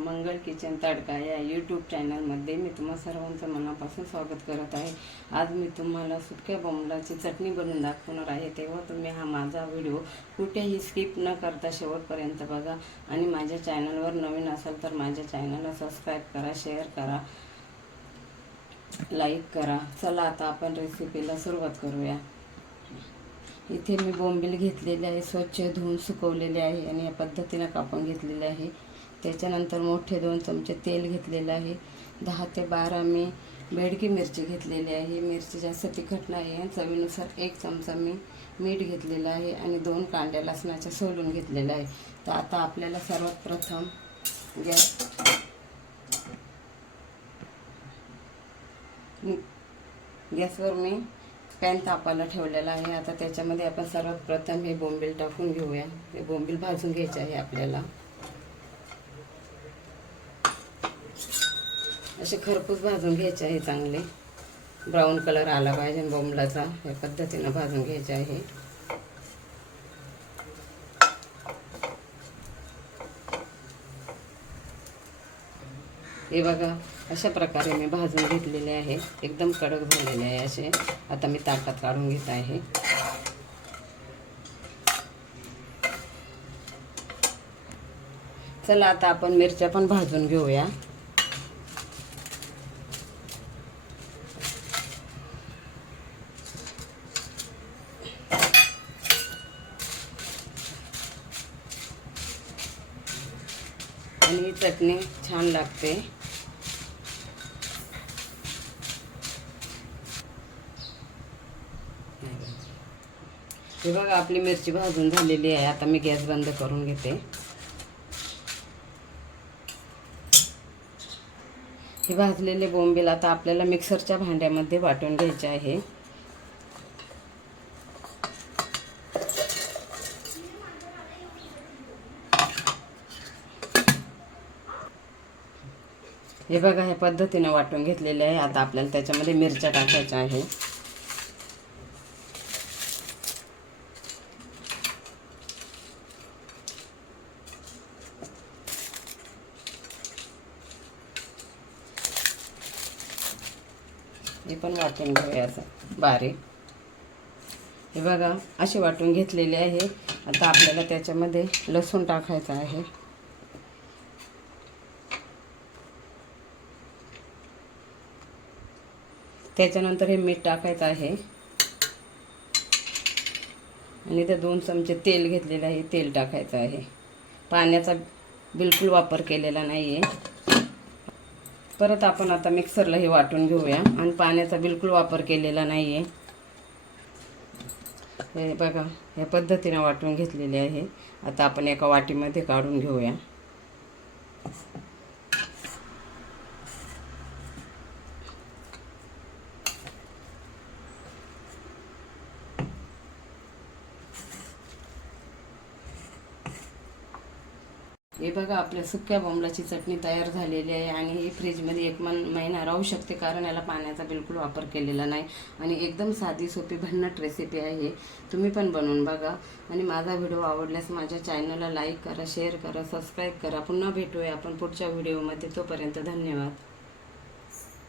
मंगल kitchen तडका या YouTube चॅनलमध्ये मी तुम्हा सर्वांचं मनापासून स्वागत करत आहे. आज मी तुम्हाला सुक्या बोंबलाची चटणी बनवून दाखवणार आहे. तेव्हा तुम्ही हा माझा व्हिडिओ कुठेही स्किप न करता शेवटपर्यंत बघा. आणि माझ्या चॅनलवर नवीन असाल तर माझ्या चॅनलला सबस्क्राईब करा शेअर करा लाईक करा. चला आता आपण रेसिपीला सुरुवात करूया. इथे मी बोंबील घेतलेले आहे स्वच्छ धुवून सुकवलेले आहे आणि या पद्धतीनं कापून घेतलेले आहे. त्याच्यानंतर मोठे दोन चमचे तेल घेतलेलं आहे. दहा ते बारा मी बेडकी मिरची घेतलेली आहे. मिरची जास्त तिखट नाही आहे. चवीनुसार एक चमचा मी मीठ घेतलेलं आहे आणि दोन कांड्या लसणाच्या सोलून घेतलेल्या आहे. तर आता आपल्याला सर्वात प्रथम गॅस गॅसवर मी पॅन तापायला ठेवलेला आहे. आता त्याच्यामध्ये आपण सर्वात प्रथम हे बोंबील टाकून घेऊया. हे बोंबील भाजून घ्यायचे आहे आपल्याला. असे खरपूस भाजून घ्यायचे आहे चांगले. ब्राऊन कलर आला पाहिजे बोंबलाचा. या पद्धतीनं भाजून घ्यायचे आहे. हे बघा अशा प्रकारे मी भाजून घेतलेले आहे. एकदम कडक झालेले आहे असे. आता मी ताटात काढून घेत आहे. चला आता आपण मिरच्या पण भाजून घेऊया. आणि ही चटणी छान लागते. हे बघा आपली मिरची भाजून झालेली आहे. आता मी गॅस बंद करून घेते. हे भाजलेले बोंबील आता आपल्याला मिक्सरच्या भांड्यामध्ये वाटून घ्यायचे आहे. हे बघा ह्या पद्धतीने वाटून घेतलेले आहे. आता आपल्याला त्याच्यामध्ये मिरच्या टाकायच्या आहे हे पण वाटून घेऊया असं. बारीक. हे बघा असे वाटून घेतलेले आहे. आता आपल्याला त्याच्यामध्ये लसूण टाकायचं आहे. त्याच्यानंतर हे मीठ टाकायचं आहे. आणि ते दोन चमचे तेल घेतलेलं आहे तेल टाकायचं आहे. पाण्याचा बिलकुल वापर केलेला नाही आहे परत आपण आता मिक्सरला हे वाटून घेऊया. आणि पाण्याचा बिलकुल वापर केलेला नाही आहे हे बघा ह्या पद्धतीने वाटून घेतलेले आहे. आता आपण एका वाटीमध्ये काढून घेऊया. हे बघा आपल्या सुक्या बोंबलाची चटणी तयार झालेली आहे आणि ही फ्रीजमध्ये एक मन महिना राहू शकते कारण याला पाण्याचा बिलकुल वापर केलेला नाही. आणि एकदम साधी सोपी भन्नट रेसिपी आहे. तुम्ही पण बनवून बघा. आणि माझा व्हिडिओ आवडल्यास माझ्या चॅनलला लाईक करा शेअर करा सबस्क्राईब करा. पुन्हा भेटूया आपण पुढच्या व्हिडिओमध्ये तोपर्यंत धन्यवाद.